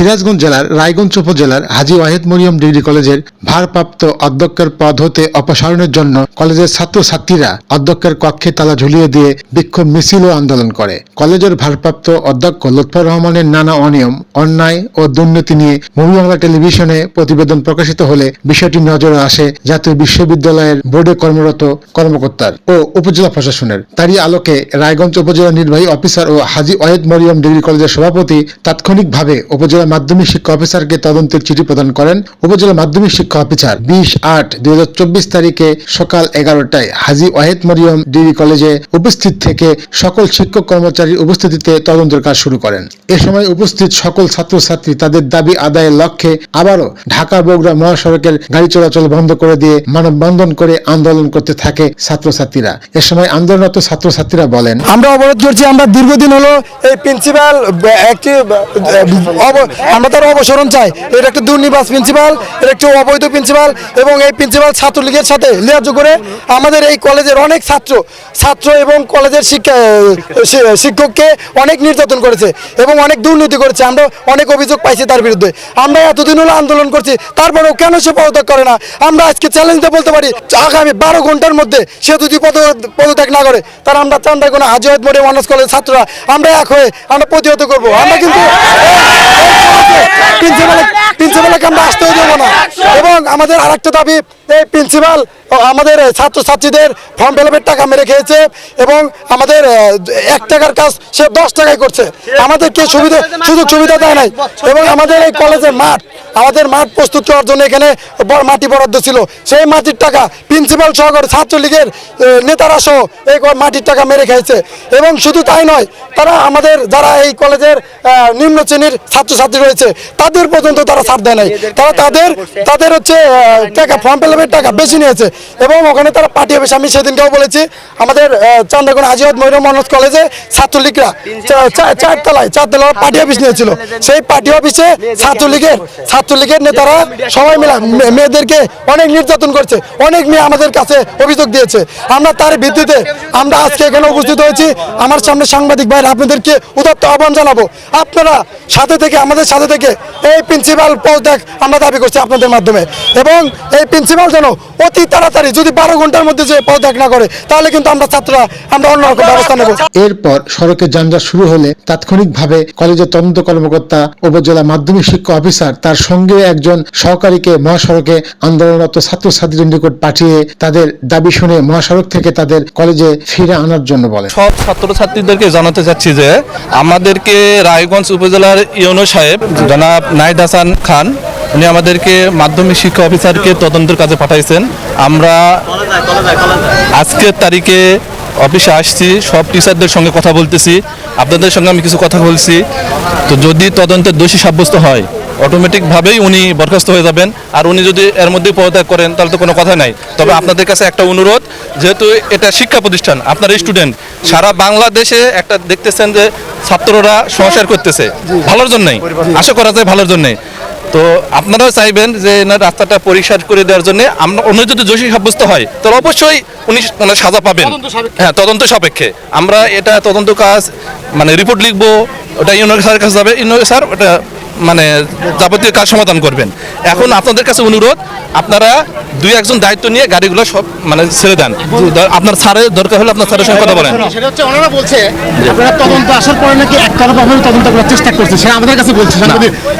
সিরাজগঞ্জ জেলার রায়গঞ্জ উপজেলার হাজি ওয়াহেদ মরিয়ম ডিগ্রি কলেজের ভারপ্রাপ্ত অধ্যক্ষের পদ হতে অপসারণের জন্য কলেজের ছাত্রছাত্রীরা অধ্যক্ষের কক্ষে তালা ঝুলিয়ে দিয়ে বিক্ষোভ মিছিল ও আন্দোলন করে। কলেজের ভারপ্রাপ্ত অধ্যক্ষ লুৎফর রহমানের নানা অনিয়ম, অন্যায় ও দুর্নীতি নিয়ে মুভি বাংলা টেলিভিশনে প্রতিবেদন প্রকাশিত হলে বিষয়টি নজরে আসে জাতীয় বিশ্ববিদ্যালয়ের বোর্ডে কর্মরত কর্মকর্তার ও উপজেলা প্রশাসনের। তারই আলোকে রায়গঞ্জ উপজেলা নির্বাহী অফিসার ও হাজি ওয়াহেদ মরিয়ম ডিগ্রি কলেজের সভাপতি তাৎক্ষণিকভাবে উপজেলা মাধ্যমিক শিক্ষা অফিসারকে তদন্তের চিঠি প্রদান করেন উপজেলা মাধ্যমিক শিক্ষা অফিসার বিশ আট দুই তারিখে সকাল এগারোটায় হাজী ওয়াহেদ মরিয়ম ডিগ্রি কলেজে উপস্থিত থেকে সকল শিক্ষক কর্মচারীর উপস্থিতিতে তদন্তের কাজ শুরু করেন। এ সময় উপস্থিত সকল ছাত্রছাত্রী তাদের দাবি আদায়ের লক্ষ্যে আবারও ঢাকা বগুড়া মহাসড়কের গাড়ি চলাচল বন্ধ করে দিয়ে মানববন্ধন করে আন্দোলন করতে থাকে ছাত্রছাত্রীরা। এ সময় আন্দোলনরত ছাত্রছাত্রীরা বলেন, আমরা অবরোধ করছি, আমরা দীর্ঘদিন হলো এই প্রিন্সিপাল একটি আমরা তার অবসরণ চাই। এটা একটা দুর্নিবাস প্রিন্সিপাল এটা একটি অবৈধ প্রিন্সিপাল এবং এই প্রিন্সিপাল ছাত্রলীগের সাথে লিয়াজ করে আমাদের এই কলেজের অনেক ছাত্র ছাত্র এবং কলেজের শিক্ষা শিক্ষককে অনেক নির্যাতন করেছে এবং অনেক দুর্নীতি করেছে। আমরা অনেক অভিযোগ পাইছি তার বিরুদ্ধে। আমরা এতদিন হলো আন্দোলন করছি, তারপরেও কেন সে পদত্যাগ করে না? আমরা আজকে চ্যালেঞ্জ বলতে পারি, আগামী বারো ঘণ্টার মধ্যে সে যদি পদ- পদত্যাগ না করে তার আমরা চান্দাগোনা হাজিয়াত মোড়ে মানস কলেজের ছাত্ররা আমরা এক হয়ে আমরা প্রতিহত করব। আমরা কিন্তু প্রিন্সিপাল প্রিন্সিপালকে আমরা আসতেও দেবো না। এবং আমাদের আরেকটা দাবি, এই প্রিন্সিপাল আমাদের ছাত্রছাত্রীদের ফর্ম ফিলাপের টাকা মেরে খেয়েছে এবং আমাদের এক টাকার কাজ সে দশ টাকায় করছে। আমাদেরকে সুবিধা সুযোগ সুবিধা দেয় নাই। এবং আমাদের এই কলেজের মাঠ, আমাদের মাঠ প্রস্তুত করার জন্য এখানে বড় মাটি বরাদ্দ ছিল। সেই মাটির টাকা প্রিন্সিপাল সহকারে ছাত্রলীগের নেতারা সহ এই মাটির টাকা মেরে খেয়েছে এবং শুধু তাই নয়, তারা আমাদের যারা এই কলেজের নিম্ন শ্রেণির ছাত্রছাত্রী রয়েছে তাদের পর্যন্ত তারা ছাড় দেয় নাই। তারা তাদের তাদের হচ্ছে টাকা ফর্ম ফিলাপের টাকা বেশি নিয়েছে। এবং ওখানে তারা পার্টি অফিস আমি সেদিনকেও বলেছি আমাদের চান্দাগোনা আজিয়াদ মহিলা মনোজ কলেজে ছাত্রলীগরা চারতলায় চারতলায় পার্টি অফিস নিয়েছিল। সেই পার্টি অফিসে ছাত্রলীগের ছাত্রলীগের নেতারা সবাই মিলে মেয়েদেরকে অনেক নির্যাতন করছে অনেক মেয়ে আমাদের কাছে অভিযোগ দিয়েছে। আমরা তার ভিত্তিতে আমরা আজকে এখানে উপস্থিত হয়েছি। আমার সামনে সাংবাদিক ভাইরা আপনাদেরকে উদাত্ত আহ্বান জানাব। আপনারা সাথে থেকে আমাদের সাথে থেকে এই প্রিন্সিপাল পদত্যাগ আমরা দাবি করছি আপনাদের মাধ্যমে। এবং এই প্রিন্সিপাল যেন অতি তাড়াতাড়ি যদি বারো ঘণ্টার মধ্যে যে পদত্যাগ না করে তাহলে কিন্তু আমরা ছাত্ররা আমরা অন্যরকম ব্যবস্থা নেব। এরপর সড়কে যানজট শুরু হলে তাৎক্ষণিকভাবে কলেজের তদন্ত কর্মকর্তা উপজেলা মাধ্যমিক শিক্ষা অফিসার তার সঙ্গে একজন সহকারীকে মহাসড়কে আন্দোলনরত ছাত্রছাত্রীদের নিকট পাঠিয়ে তাদের দাবি শুনে মহাসড়ক থেকে তাদের কলেজে ফিরে আনার জন্য বলে। সব ছাত্রছাত্রীদেরকে জানাতে চাচ্ছি যে আমাদেরকে রায়গঞ্জ উপজেলার ইউনো সাহেব জনাব নাইদ হাসান খান, উনি আমাদেরকে মাধ্যমিক শিক্ষা অফিসারকে তদন্তের কাজে পাঠাইছেন। আমরা আজকের তারিখে অফিসে আসছি, সব টিচারদের সঙ্গে কথা বলতেছি। আপনাদের সঙ্গে আমি কিছু কথা বলছি। তো যদি তদন্তের দোষী সাব্যস্ত হয় অটোমেটিকভাবেই উনি বরখাস্ত হয়ে যাবেন। আর উনি যদি এর মধ্যেই পদত্যাগ করেন, তাহলে তো কোনো কথা নাই। তবে আপনাদের কাছে একটা অনুরোধ, যেহেতু এটা শিক্ষা প্রতিষ্ঠান, আপনার স্টুডেন্ট, সারা বাংলাদেশে একটা দেখতেছেন যে ছাত্ররা সংসার করতেছে। ভালোর জন্যই। আশা করা যায় ভালোর জন্যই। তো আপনারাও চাইবেন যে এনার রাস্তাটা পরিষ্কার করে দেওয়ার জন্য। আমরা অন্য যদি দোষী সাব্যস্ত হয় তাহলে অবশ্যই উনি মানে সাজা পাবেন। হ্যাঁ তদন্ত সাপেক্ষে। আমরা এটা তদন্ত কাজ মানে রিপোর্ট লিখব ওটা ইউনিয়ন স্যারের কাছে যাবে। ইউনিয়ন স্যার ওটা মানে যাবতীয় কাজ সমাধান করবেন। এখন আপনাদের কাছে অনুরোধ আপনারা দুই একজন দায়িত্ব নিয়ে গাড়িগুলো সব মানে ছেড়ে দেন। আপনার স্যারের দরকার হলে আপনার স্যারের সঙ্গে কথা বলেন। সেটা হচ্ছে ওনারা বলছে আপনারা তদন্ত আসার পরে নাকি একতরফাভাবে তদন্ত করার চেষ্টা করছে সেটা আমাদের কাছে বলছে।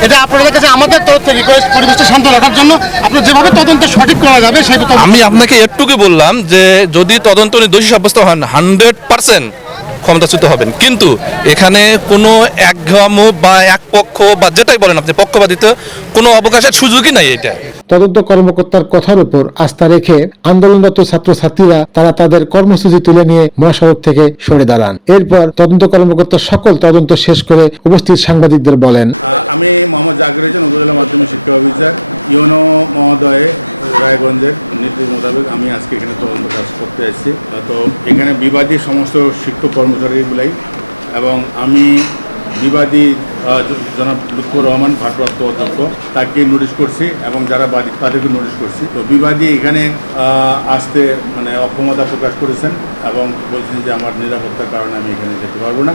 এটা আপনাদের কাছে আমাদের তরফ থেকে রিকোয়েস্ট পরিবেশটা শান্ত রাখার জন্য আপনার যেভাবে তদন্ত সঠিক করা যাবে সেই আমি আপনাকে এটুকু বললাম যে যদি তদন্ত দোষী সাব্যস্ত হন হান্ড্রেড পার্সেন্ট ক্ষমতাচ্যুত হবেন। কিন্তু এখানে কোনো একঘাম বা এক পক্ষ বা যেটাই বলেন আপনি পক্ষপাতিত কোনো অবকাশের সুযোগই নাই এটা। তদন্ত কর্মকর্তার কথার উপর আস্থা রেখে আন্দোলনরত ছাত্রছাত্রীরা তারা তাদের কর্মসূচি তুলে নিয়ে মহাসড়ক থেকে সরে দাঁড়ান। এরপর তদন্ত কর্মকর্তা সকল তদন্ত শেষ করে উপস্থিত সাংবাদিকদের বলেন আমি মোহাম্মদ জাকির হোসেন, উপজেলা মাধ্যমিক শিক্ষা অফিসার, ইউনো মহোদয়ে, রায়গঞ্জের নির্দেশ মোতাবেক আমি আজকে এখানে তদন্ত কাজ করতে এসেছি। তো এখানে বিবাদী সমস্ত শিক্ষক কর্মচারীগুলাই এবং আমি বিবাদী জনাব লুৎফর রহমান, ভারপ্রাপ্ত অধ্যক্ষ, তাকে নোটিশ করছি এবং যারা বাদী, তাদেরকে নোটিশ করছি। তো বিবাদী এখানে আসতে মানে অক্ষমতা প্রকাশ করেছেন এবং বলছেন যে আমার নিরাপত্তার কারণে আমি এখানে যেতে পারব না।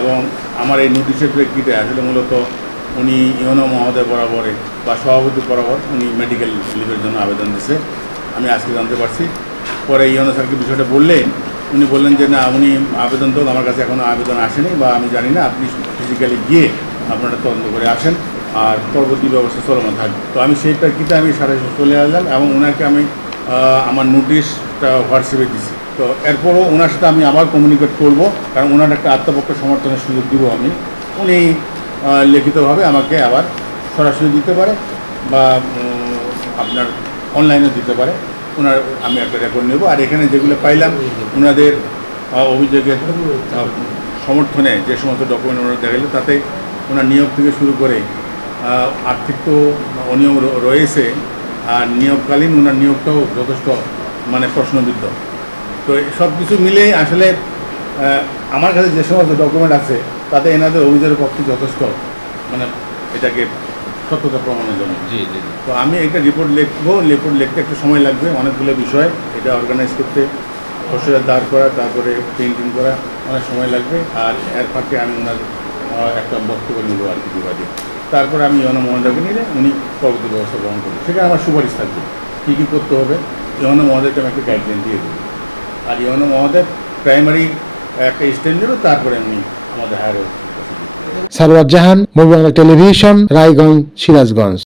এবং আমার এই নোটিশের প্রেক্ষিতে আসলে মূলত উনি ইউনো মহোদয় বরাবরে বা সভাপতি বরাবর উনি মেডিকেল লিভের জন্য আবেদন দিয়েছে আমি আজকে জানতে পারছি। পরে ইউনো স্যারকে বিষয়টা বললে উনি বললেন যে, না, উনি আবেদন তো আমার কাছে এখনও আবেদন আসেনি বা আমি জানি না, আপনি ফিজিক্যালি গিয়ে আপনারা তদন্ত করে আসেন আর পরবর্তী ব্যবস্থা চলমান থাকবে। তো আমি সেই প্রেক্ষিতে আমি সাড়ে চলে আসলাম এবং ওনাকে আমি আমার নোটিশটা হোয়াটসঅ্যাপে দিছি। তো এরপরও ওনার সাথে আমি আবার কমিউনিকেট করব, কারণ ওনার একটা আত্মপক্ষ সমর্থনের সুযোগ দিব আমি। উনি লিখিতভাবে আমাকে আবার সরাসরি দিতে পারে বা আপনার অনলাইনে দিতে পারে। ওনার, আমি একটা রেকর্ড নেব। আর এখানে যেগুলো পাইলাম, ওনাদের অভিযোগের সমর্থনে যে সমস্ত ডকুমেন্ট ওনারা দেখাইল, তাতে ওনার নিয়োগ থেকে শুরু করে আর্থিক তো অনিয়ম রয়েছে, আর নিয়োগকালীন ওনার নিয়োগটাও যথেষ্ট মানে প্রশ্নবিদ্ধ। তো সব কিছু মিলেই আসলে আমার কাছে যে সমস্ত ডকুমেন্ট আছে, তাতে এনাদের অভিযোগের পক্ষে যথেষ্ট মানে এটাকে সত্যতা প্রমাণের জন্য। জি জি তো আমি একটা রিপোর্ট লিখব রিপোর্ট লিখতে একটু সময় লাগবে অনেকগুলো বিষয়। এটা অর্গানাইজ করতে খসড়া দাঁড় করা তারপরে প্রিন্টিং করা অনেক সময় লাগবে। আর এর ফাঁকে আমি ওনার একটা বক্তব্য নেব আর কি বিবাদে তারপরে আমি ইয়নো মহোদয়কে নিলে উনি পরবর্তী ব্যবস্থা গ্রহণ করবেন সেখানে আমার সুপারিশ থাকবে। কী কী করতে হবে? ইয়নো মহোদয়কে আমি একটা গাইডলাইন দিয়ে দেবো। আর ইয়নো মহাদেব প্রাইমারি একটা স্টেজ নেবে তারপরে আমি আমাদের higher Sarwar Jahan movie Bangla television Raiganj Sirajganj.